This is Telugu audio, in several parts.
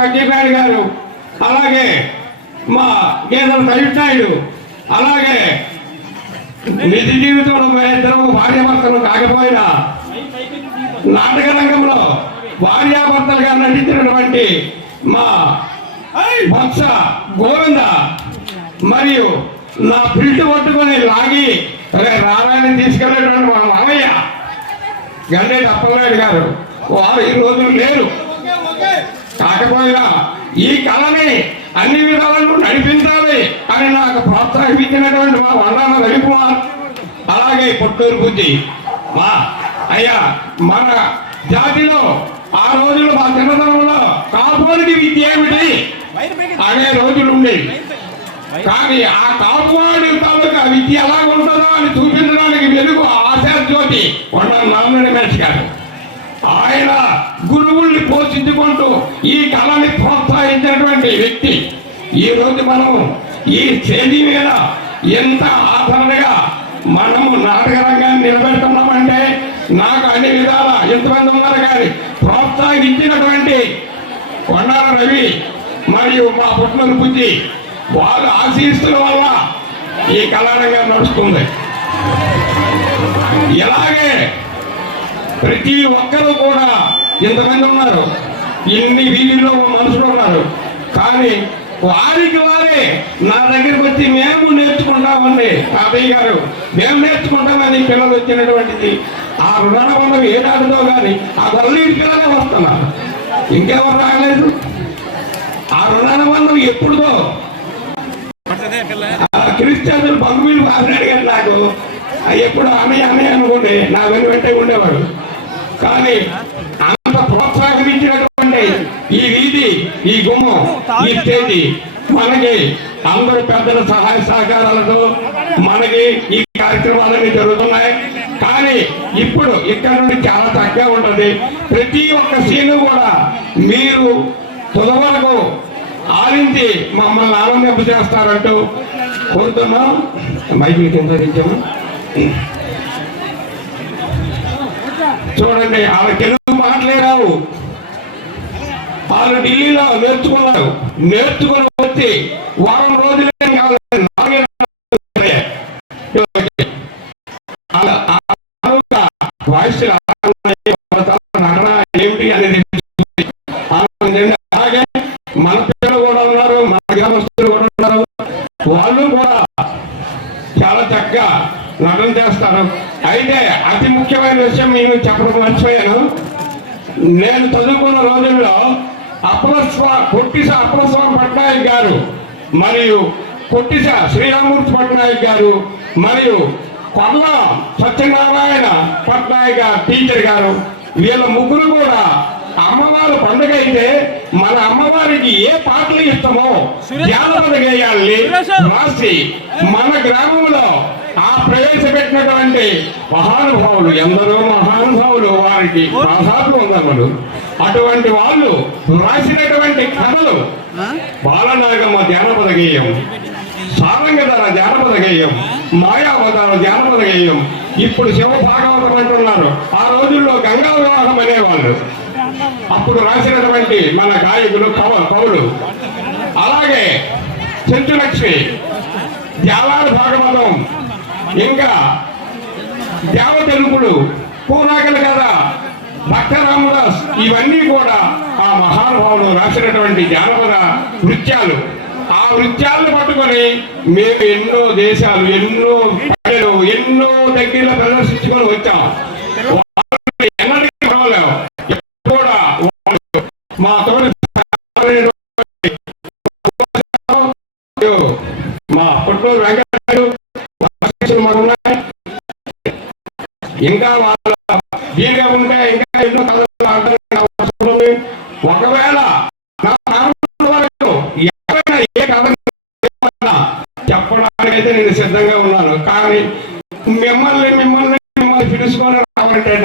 బక్కీనాయుడు గారు, అలాగే మా గేదెల తల్లినాయుడు, అలాగే నిజ జీవితంలో ఇద్దరు భార్యాభర్తలు కాకపోయినా నాటక రంగంలో భార్యాభర్తలుగా నటించినటువంటి మా భక్స గోవింద మరియు నా పిల్టు పట్టుకొని లాగి రారాయణ తీసుకెళ్ళేటువంటి మా మామయ్య గండేటి అప్పలనాయుడు గారు వారు ఈ రోజులు లేరు. కాకపోయినా ఈ కళని అన్ని విధాలను నడిపించాలి అని నాకు ప్రోత్సహించినటువంటి మా వన్నాన రవికుమార్, అలాగే పొట్టూరు బుద్ధి మా అయ్యా, మన జాతిలో ఆ రోజులు మా చిన్నతనంలో కాపువాడికి విద్య ఏమిటి అనే రోజులు ఉండేవి. కానీ ఆ కాపువాడి తాలూకా విద్య ఎలా ఉంటుందో అని చూపించడానికి వెలుగు ఆశాజ్యోతి కొండ నామని మనిషి గారు. ఆయన గురువుల్ని పోషించుకుంటూ ఈ కళని ప్రోత్సహించినటువంటి వ్యక్తి. ఈ రోజు మనం ఈ చేతి మీద ఎంత ఆదరణగా మనము నాటక రంగాన్ని నిలబెడుతున్నామంటే నాకు అన్ని విధాల ఎంతమంది ఉన్నారు కానీ ప్రోత్సహించినటువంటి కొండాల రవి మరియు మా పుట్టిన బుద్ధి వాళ్ళ ఆశీస్సుల వల్ల ఈ కళారంగం నడుస్తుంది. ఇలాగే ప్రతి ఒక్కరూ కూడా ఇంతమంది ఉన్నారు, ఇన్ని వీధిలో మనుషులు ఉన్నారు, కానీ వారికి వారే నా దగ్గరికి వచ్చి మేము నేర్చుకుంటామండి తాతయ్య గారు, మేము నేర్చుకుంటామని పిల్లలు వచ్చినటువంటిది ఆ రుణబంధం ఏడాదితో కానీ ఆ వల్లీడి పిల్లలే వస్తున్నారు, ఇంకెవరు రాగలేదు. ఆ రుణబంధం ఎప్పుడుదో క్రిస్టియన్లు బంధువులు బాగా గారు నాకు ఎప్పుడు ఆమె అనుకోండి నా వెంటే ఉండేవాడు. కానీ అంత ప్రోత్సాహించినటువంటి ఈ వీధి, ఈ గుమ్మం, ఈ స్టేజి మనకి అందరు పెద్దల సహాయ సహకారాలతో మనకి ఈ కార్యక్రమాలన్నీ జరుగుతున్నాయి. కానీ ఇప్పుడు ఇక్కడ నుండి చాలా తక్కువ ఉంటుంది. ప్రతి ఒక్క సీను కూడా మీరు తుదవరకు ఆలించి మమ్మల్ని ఆనందింప చేస్తారంటూ కోరుతున్నాం. మైకులు కింద ఇచ్చాము. చూడండి, వాళ్ళ తెలుగు మాటలే రావు, వాళ్ళు ఢిల్లీలో నేర్చుకుని వచ్చి వారం రోజులు వాయిస్ ఏమిటి అనేది. అలాగే మన పిల్లలు కూడా ఉన్నారు, మన గ్రామస్తులు కూడా ఉన్నారు, వాళ్ళు కూడా చాలా చక్కగా నటన చేస్తారు. అయితే అతి ముఖ్యమైన విషయం నేను చెప్పడం మర్చిపోయాను. నేను చదువుకున్న రోజుల్లో కొట్టిస అప్పలస్వామి పట్నాయక్ గారు మరియు కొట్టిస శ్రీరామూర్తి పట్నాయక్ గారు మరియు కొల్ల సత్యనారాయణ పట్నాయక్ టీచర్ గారు, వీళ్ళ ముగ్గురు కూడా అమ్మవారు పండుగ అయితే మన అమ్మవారికి ఏ పాటలు ఇస్తామో జానపద గేయాల్ని రాసి మన గ్రామంలో ఆ ప్రవేశపెట్టినటువంటి మహానుభావులు, ఎందరో మహానుభావులు, వారికి ప్రాసాదం ఉందన్నారు. అటువంటి వాళ్ళు రాసినటువంటి కథలు బాలనాగమ్మ జానపద గేయం, సారంగధర జానపద గేయం, మాయావతార జానపద గేయం, ఇప్పుడు శివ భాగవతం అంటున్నారు. ఆ రోజుల్లో గంగా వివాహం అనేవాళ్ళు. అప్పుడు రాసినటువంటి మన గాయకులు కవులు, అలాగే చెంచులక్ష్మి, జాలాల భాగవతం, ఇంకా దేవతెలుపుడు, పూనాకలు కదా, భక్త రామదాస్, ఇవన్నీ కూడా ఆ మహానుభావులు రాసినటువంటి జానపద నృత్యాలు. ఆ నృత్యాలను పట్టుకొని మేము ఎన్నో దేశాలు, ఎన్నో ప్రజలు, ఎన్నో దగ్గర ప్రదర్శించుకొని వచ్చాం. మా తోటి మా పుట్టూరు వెంకటరాడు ఇంకా వాళ్ళ దీనిగా ఉంటే ఇంకా ఎన్నో కథలు. ఒకవేళ ఏ కథ చెప్పడానికైతే నేను సిద్ధంగా ఉన్నాను. కానీ మిమ్మల్ని పిలుచుకొని రావాలంటే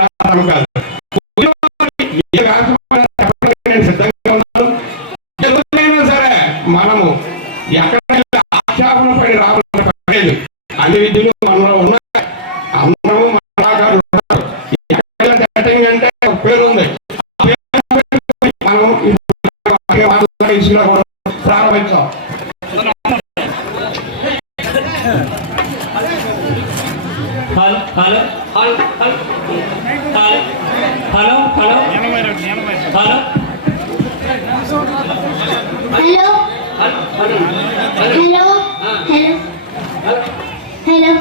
కాదు, నేను సిద్ధంగా ఉన్నాను. ఎవరైనా సరే మనము ఎక్కడైనా ఆక్షేపణ పడి రావాలని అన్ని విద్యలు మనలో ఉన్నాయి. అందరూ కళాకారులు ఉన్నారు. అంటే పేరు ఉంది, మనం హలో హలో హలో హలో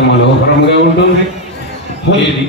మనోహరంగా ఉంటుంది. ఏది